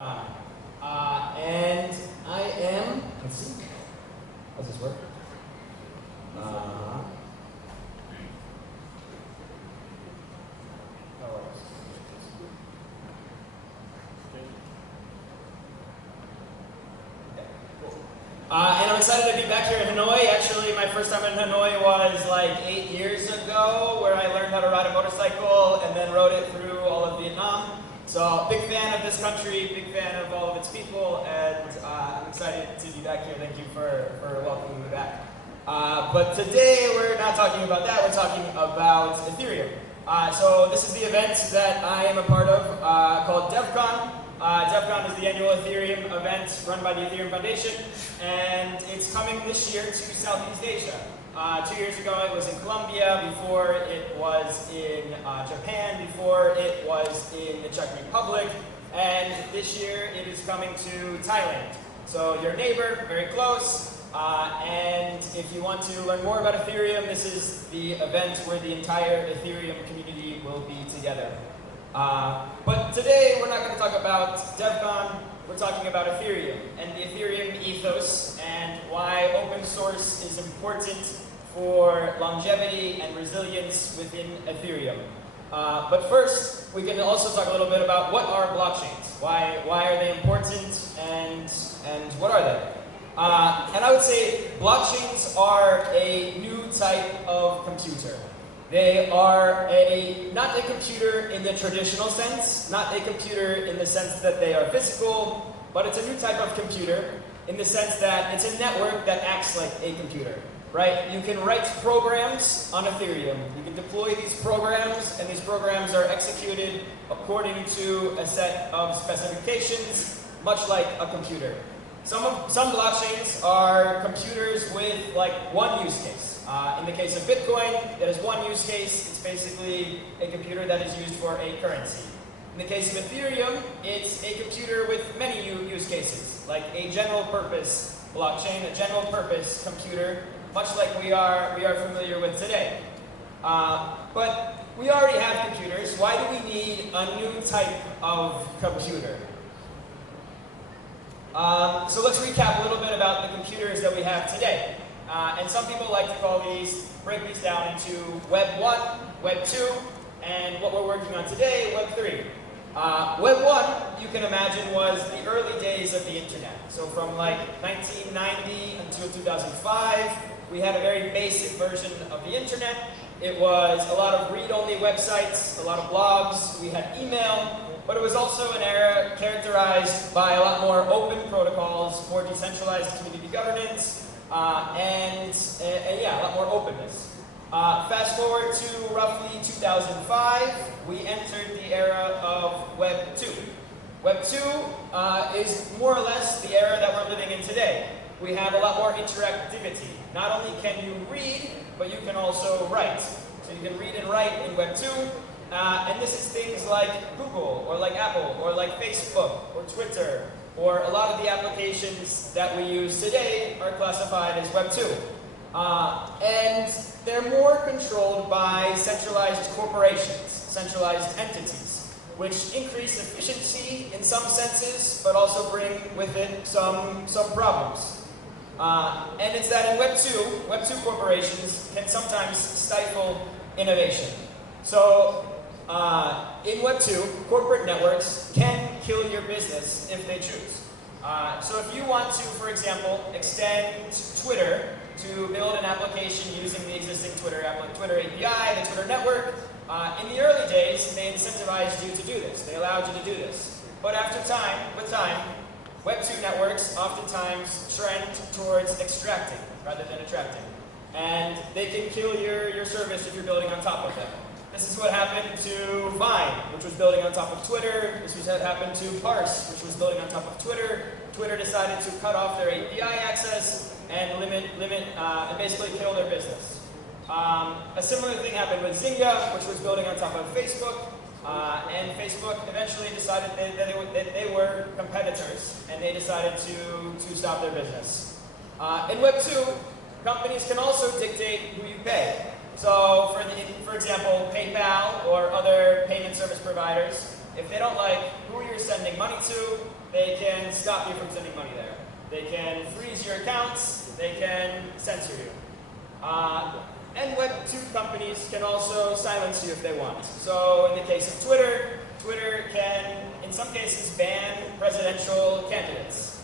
And I am, let's see, how's this work? And I'm excited to be back here in Hanoi. Actually, my first time in Hanoi was like 8 years ago, where I learned how to ride a motorcycle and then rode it through all of Vietnam. So, big fan of this country, big fan of all of its people, and I'm excited to be back here. Thank you for welcoming me back. But today, we're not talking about that, we're talking about Ethereum. So this is the event that I am a part of called DevCon. DevCon is the annual Ethereum event run by the Ethereum Foundation, and it's coming this year to Southeast Asia. 2 years ago it was in Colombia, before it was in Japan, before it was in the Czech Republic, and this year it is coming to Thailand. So your neighbor, very close, and if you want to learn more about Ethereum, this is the event where the entire Ethereum community will be together. But today we're not going to talk about DevCon, we're talking about Ethereum and the Ethereum ethos and why open source is important for longevity and resilience within Ethereum. But first, we can also talk a little bit about what are blockchains, why are they important, and what are they? And I would say blockchains are a new type of computer. They are not a computer in the traditional sense, not a computer in the sense that they are physical, but it's a new type of computer in the sense that it's a network that acts like a computer, right? You can write programs on Ethereum. You can deploy these programs, and these programs are executed according to a set of specifications, much like a computer. Some blockchains are computers with like one use case. In the case of Bitcoin, that is one use case. It's basically a computer that is used for a currency. In the case of Ethereum, it's a computer with many use cases, like a general purpose blockchain, a general purpose computer, much like we are familiar with today. But we already have computers. Why do we need a new type of computer? So let's recap a little bit about the computers that we have today. And some people like to break these down into Web 1, Web 2, and what we're working on today, Web 3. Web 1, you can imagine, was the early days of the internet. So from like 1990 until 2005, we had a very basic version of the internet. It was a lot of read-only websites, a lot of blogs, we had email, but it was also an era characterized by a lot more open protocols, more decentralized community governance, and yeah, a lot more openness. Fast forward to roughly 2005, we entered the era of Web 2. Web 2 is more or less the era that we're living in today. We have a lot more interactivity. Not only can you read, but you can also write. So you can read and write in Web 2. And this is things like Google, or like Apple, or like Facebook, or Twitter, or a lot of the applications that we use today are classified as Web 2. And they're more controlled by centralized corporations, centralized entities, which increase efficiency in some senses, but also bring with it some problems. And it's that in Web 2 corporations can sometimes stifle innovation. So in Web 2, corporate networks can kill your business if they choose. So if you want to, for example, extend Twitter to build an application using the existing Twitter API, the Twitter network, in the early days, they incentivized you to do this. They allowed you to do this. But with time, Web 2 networks oftentimes trend towards extracting rather than attracting. And they can kill your service if you're building on top of them. This is what happened to Vine, which was building on top of Twitter. This was what happened to Parse, which was building on top of Twitter. Twitter decided to cut off their API access and limit and basically kill their business. A similar thing happened with Zynga, which was building on top of Facebook. And Facebook eventually decided that they were competitors, and they decided to stop their business. In Web 2, companies can also dictate who you pay. So, for example, PayPal or other payment service providers, if they don't like who you're sending money to, they can stop you from sending money there. They can freeze your accounts. They can censor you. And Web 2 companies can also silence you if they want. So in the case of Twitter, Twitter can, in some cases, ban presidential candidates.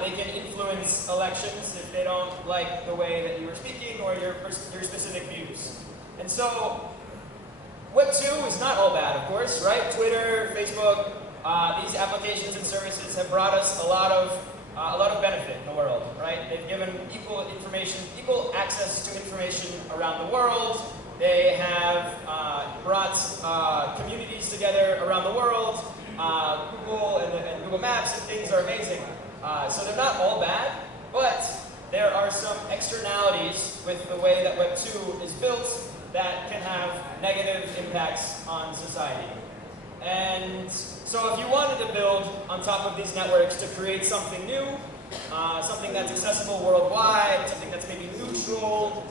They can influence elections if they don't like the way that you are speaking or your specific views. And so Web 2 is not all bad, of course, right? Twitter, Facebook, these applications and services have brought us a lot of benefit in the world, right? They've given equal access to information around the world. They have brought communities together around the world. Google and Google Maps and things are amazing. So they're not all bad, but there are some externalities with the way that Web 2 is built that can have negative impacts on society. And so if you wanted to build on top of these networks to create something new, something that's accessible worldwide, something that's maybe neutral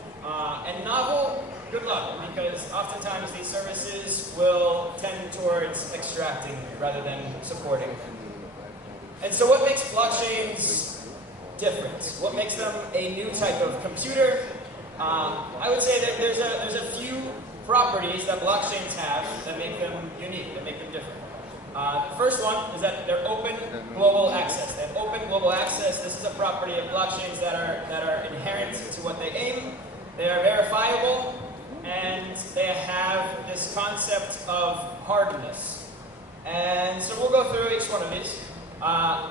and novel, good luck, because oftentimes these services will tend towards extracting rather than supporting. And so what makes blockchains different? What makes them a new type of computer? I would say that there's a few properties that blockchains have that make them unique, that make them different. The first one is that they're open global access. They have open global access. This is a property of blockchains that are inherent to what they aim. They are verifiable, and they have this concept of hardness. And so we'll go through each one of these.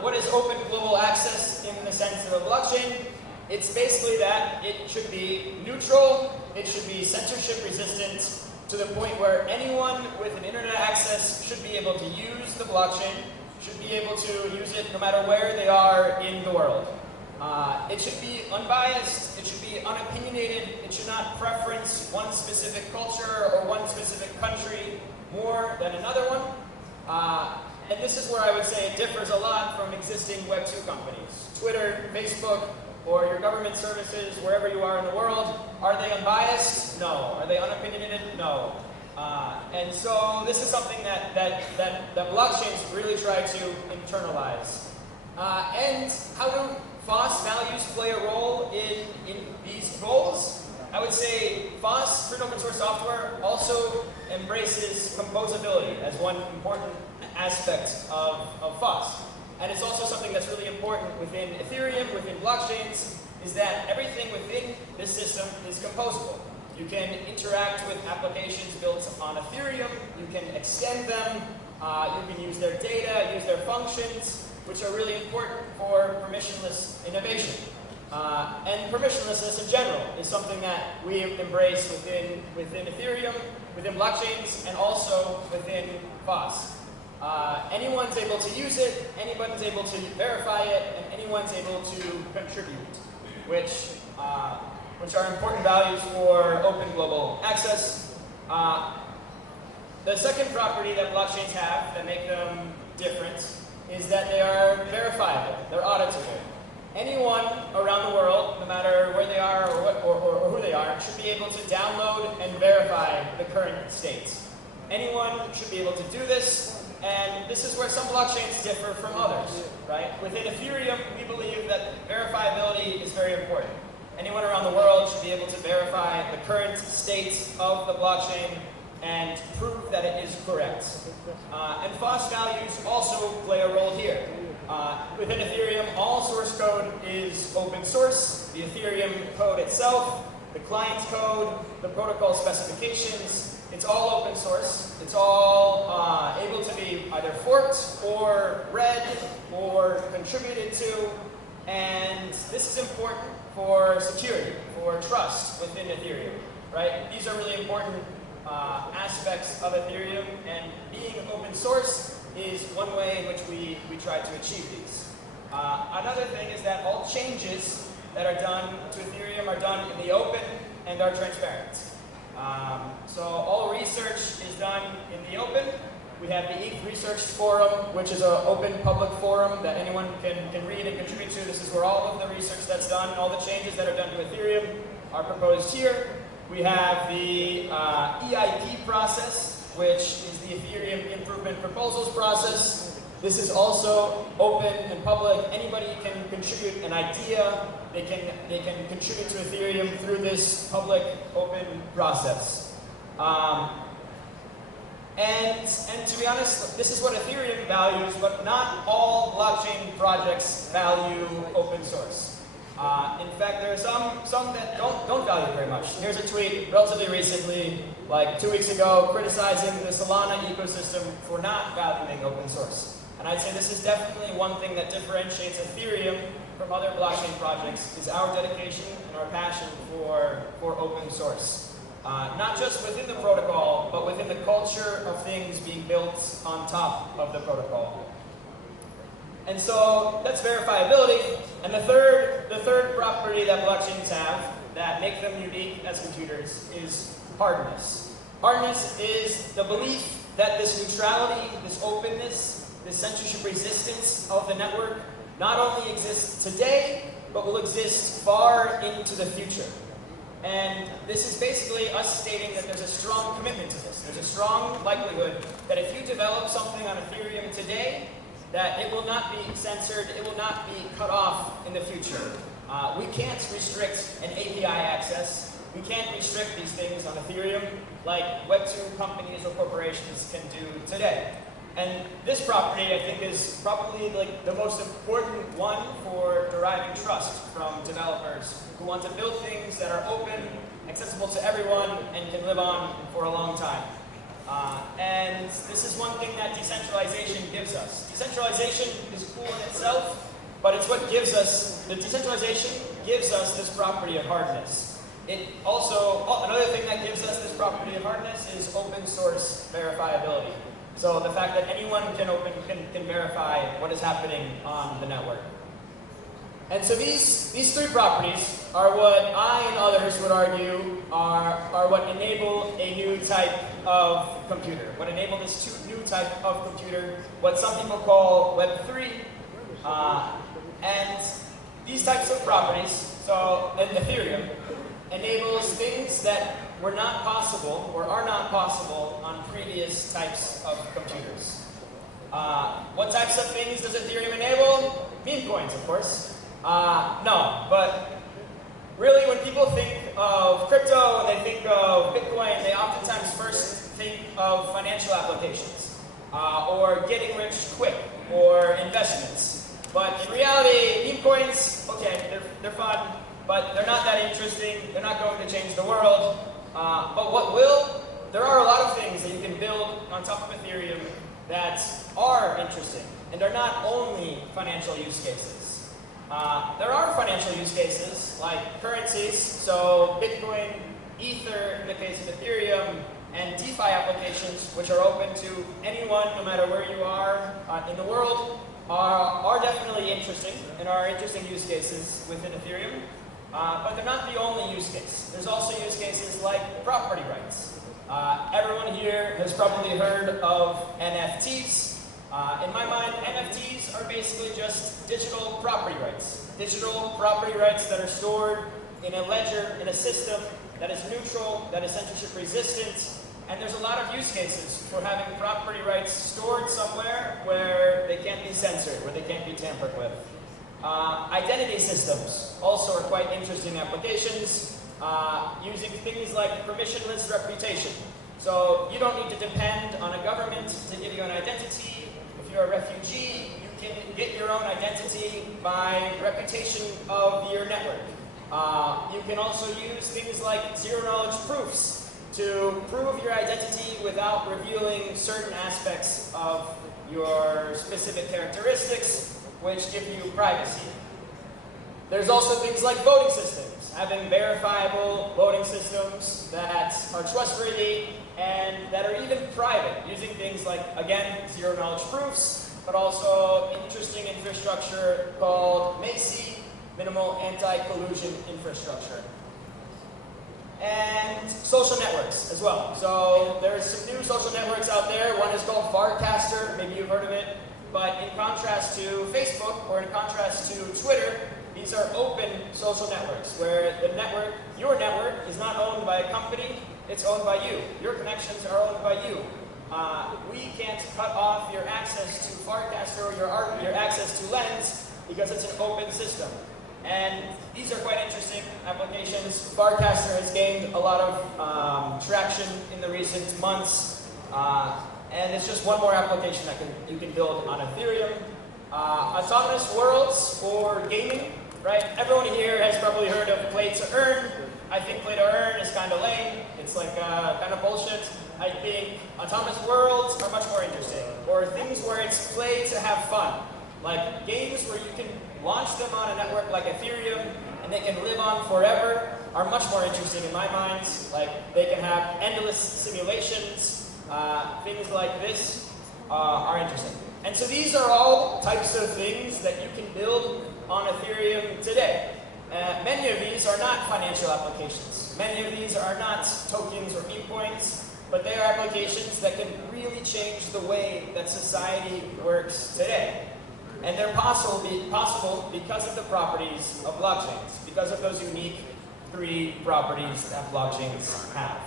What is open global access in the sense of a blockchain? It's basically that it should be neutral, it should be censorship resistant, to the point where anyone with an internet access should be able to use the blockchain, should be able to use it no matter where they are in the world. It should be unbiased, it should be unopinionated, it should not preference one specific culture or one specific country more than another one. And this is where I would say it differs a lot from existing Web 2 companies. Twitter, Facebook, or your government services, wherever you are in the world, are they unbiased? No. Are they unopinionated? No. And so this is something that blockchains really try to internalize. And how do FOSS values play a role in these goals? I would say FOSS, free and open source software, also embraces composability as one important aspect of FOSS. And it's also something that's really important within Ethereum, within blockchains, is that everything within this system is composable. You can interact with applications built on Ethereum, you can extend them, you can use their data, use their functions, which are really important for permissionless innovation. And permissionlessness in general is something that we embrace within Ethereum, within blockchains, and also within FOSS. Anyone's able to use it, anyone's able to verify it, and anyone's able to contribute, which are important values for open global access. The second property that blockchains have that make them different is that they are verifiable, they're auditable. Anyone around the world, no matter where they are or who they are, should be able to download and verify the current state. Anyone should be able to do this. And this is where some blockchains differ from others, right? Within Ethereum, we believe that verifiability is very important. Anyone around the world should be able to verify the current state of the blockchain and prove that it is correct. And FOSS values also play a role here. Within Ethereum, all source code is open source. The Ethereum code itself, the client code, the protocol specifications, it's all open source. It's all able to be either forked or read or contributed to. And this is important for security, for trust within Ethereum, right? These are really important aspects of Ethereum, and being open source is one way in which we try to achieve these. Another thing is that all changes that are done to Ethereum are done in the open and are transparent. So all research is done in the open. We have the ETH Research Forum, which is an open public forum that anyone can read and contribute to. This is where all of the research that's done, all the changes that are done to Ethereum are proposed here. We have the EIP process, which is the Ethereum Improvement Proposals process. This is also open and public. Anybody can contribute an idea. They can contribute to Ethereum through this public open process. And to be honest, this is what Ethereum values, but not all blockchain projects value open source. In fact, there are some that don't value very much. Here's a tweet relatively recently, like 2 weeks ago, criticizing the Solana ecosystem for not valuing open source. And I'd say this is definitely one thing that differentiates Ethereum from other blockchain projects, is our dedication and our passion for open source. Not just within the protocol, but within the culture of things being built on top of the protocol. And so that's verifiability. And the third property that blockchains have that make them unique as computers is hardness. Hardness is the belief that this neutrality, this openness, this censorship resistance of the network not only exists today, but will exist far into the future. And this is basically us stating that there's a strong commitment to this. There's a strong likelihood that if you develop something on Ethereum today, that it will not be censored, it will not be cut off in the future. We can't restrict an API access. We can't restrict these things on Ethereum like Web2 companies or corporations can do today. And this property, I think, is probably like the most important one for deriving trust from developers who want to build things that are open, accessible to everyone, and can live on for a long time. And this is one thing that decentralization gives us. Decentralization is cool in itself, but it's what gives us, the decentralization gives us this property of hardness. It also, another thing that gives us this property of hardness is open source verifiability. So the fact that anyone can verify what is happening on the network. And so these three properties are what I and others would argue are what enable a new type of computer, what enable this new type of computer, what some people call Web3. And these types of properties, so in Ethereum, enables things that were not possible or are not possible on previous types of computers. What types of things does Ethereum enable? Meme coins, of course. No, but really when people think of crypto and they think of Bitcoin, they oftentimes first think of financial applications or getting rich quick or investments. But in reality, meme coins, okay, they're fun, but they're not that interesting. They're not going to change the world. But what will? There are a lot of things that you can build on top of Ethereum that are interesting, and they're not only financial use cases. There are financial use cases like currencies, so Bitcoin, Ether in the case of Ethereum, and DeFi applications, which are open to anyone, no matter where you are in the world, are definitely interesting and are interesting use cases within Ethereum. But they're not the only use case. There's also use cases like property rights. Everyone here has probably heard of NFTs. In my mind, NFTs are basically just digital property rights. Digital property rights that are stored in a ledger, in a system that is neutral, that is censorship resistant. And there's a lot of use cases for having property rights stored somewhere where they can't be censored, where they can't be tampered with. Identity systems also are quite interesting applications, using things like permissionless reputation. So you don't need to depend on a government to give you an identity. If you're a refugee, you can get your own identity by reputation of your network. You can also use things like zero-knowledge proofs to prove your identity without revealing certain aspects of your specific characteristics, which give you privacy. There's also things like voting systems, having verifiable voting systems that are trustworthy and that are even private, using things like, again, zero-knowledge proofs, but also interesting infrastructure called MACI, Minimal Anti-Collusion Infrastructure. And social networks as well. So there's some new social networks out there. One is called Farcaster, maybe you've heard of it. But in contrast to Facebook, or in contrast to Twitter, these are open social networks, where the network, your network, is not owned by a company, it's owned by you. Your connections are owned by you. we can't cut off your access to Farcaster or your access to Lens because it's an open system. And these are quite interesting applications. Farcaster has gained a lot of traction in the recent months. And it's just one more application that you can build on Ethereum. Autonomous worlds for gaming, right? Everyone here has probably heard of play to earn. I think play to earn is kind of lame. It's like kind of bullshit. I think autonomous worlds are much more interesting. Or things where it's play to have fun. Like games where you can launch them on a network like Ethereum and they can live on forever are much more interesting in my mind. Like they can have endless simulations. Things like this are interesting. And so these are all types of things that you can build on Ethereum today. Many of these are not financial applications. Many of these are not tokens or meme coins, but they are applications that can really change the way that society works today. And they're possible because of the properties of blockchains, because of those unique 3 properties that blockchains have.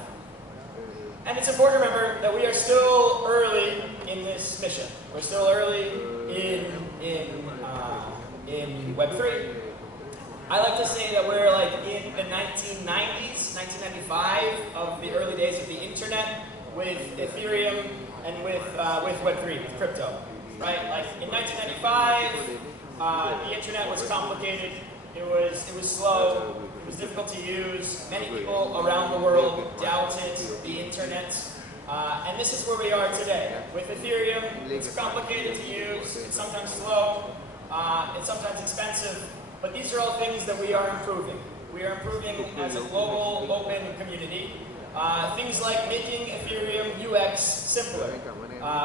And it's important to remember that we are still early in this mission. We're still early in Web3. I like to say that we're like in the 1990s, 1995 of the early days of the internet with Ethereum and with Web3, with crypto, right? Like in 1995, the internet was complicated. It was slow. It was difficult to use. Many people around the world doubted the internet. And this is where we are today. With Ethereum, it's complicated to use. It's sometimes slow. It's sometimes expensive. But these are all things that we are improving. We are improving as a global, open community. Things like making Ethereum UX simpler.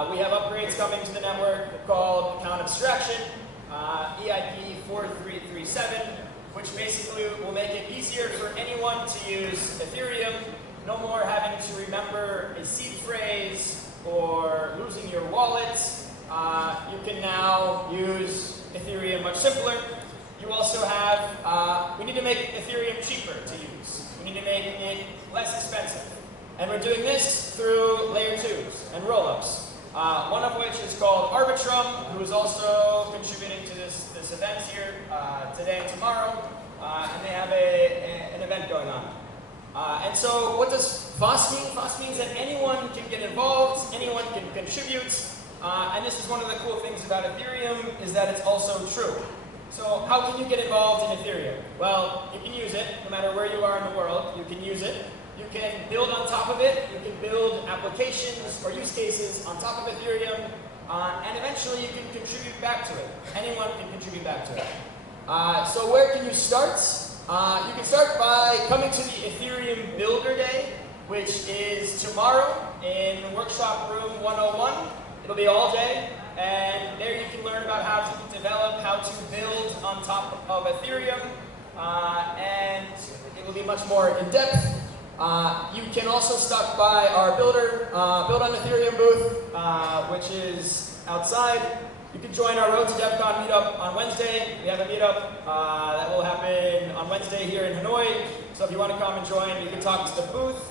We have upgrades coming to the network called account abstraction, EIP 4337, which basically will make it easier for anyone to use Ethereum. No more having to remember a seed phrase or losing your wallet. You can now use Ethereum much simpler. You also have, we need to make Ethereum cheaper to use. We need to make it less expensive. And we're doing this through layer 2s and rollups. One of which is called Arbitrum, who is also contributing to this event here today and tomorrow. And they have an event going on. And so what does FOSS mean? FOSS means that anyone can get involved, anyone can contribute. And this is one of the cool things about Ethereum, is that it's also true. So how can you get involved in Ethereum? Well, you can use it no matter where you are in the world. You can use it. You can build on top of it. You can build applications or use cases on top of Ethereum. And eventually you can contribute back to it. Anyone can contribute back to it. So where can you start? You can start by coming to the Ethereum Builder Day, which is tomorrow in Workshop Room 101. It'll be all day. And there you can learn about how to develop, how to build on top of Ethereum. And it will be much more in-depth. You can also stop by our Build on Ethereum booth, which is outside. You can join our Road to DevCon meetup on Wednesday. We have a meetup that will happen on Wednesday here in Hanoi. So if you want to come and join, you can talk to the booth.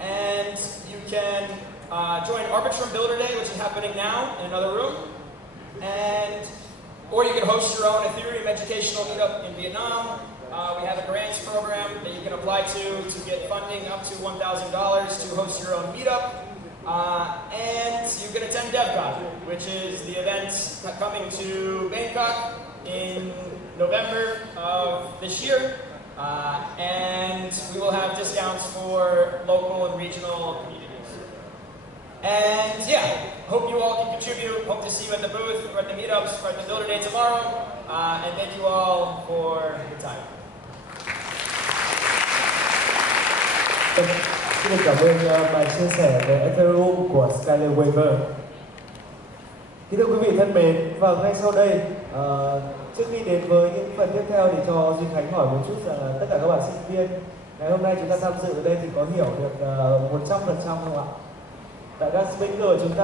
And you can join Arbitrum Builder Day, which is happening now in another room. Or you can host your own Ethereum educational meetup in Vietnam. We have a grants program that you can apply to get funding up to $1,000 to host your own meetup. And you can attend DevCon, which is the event coming to Bangkok in November of this year. And we will have discounts for local and regional communities. And yeah, hope you all can contribute. Hope to see you at the booth, or at the meetups, or at the Builder Day tomorrow. And thank you all for your time. Xin được cảm ơn bài chia sẻ về Ethereum của Skyler Weaver. Kính thưa quý vị thân mến, và ngay sau đây, trước khi đến với những phần tiếp theo thì cho Duy Khánh hỏi một chút rằng là tất cả các bạn sinh viên ngày hôm nay chúng ta tham dự ở đây thì có hiểu được 100% không ạ? Tại các speaker chúng ta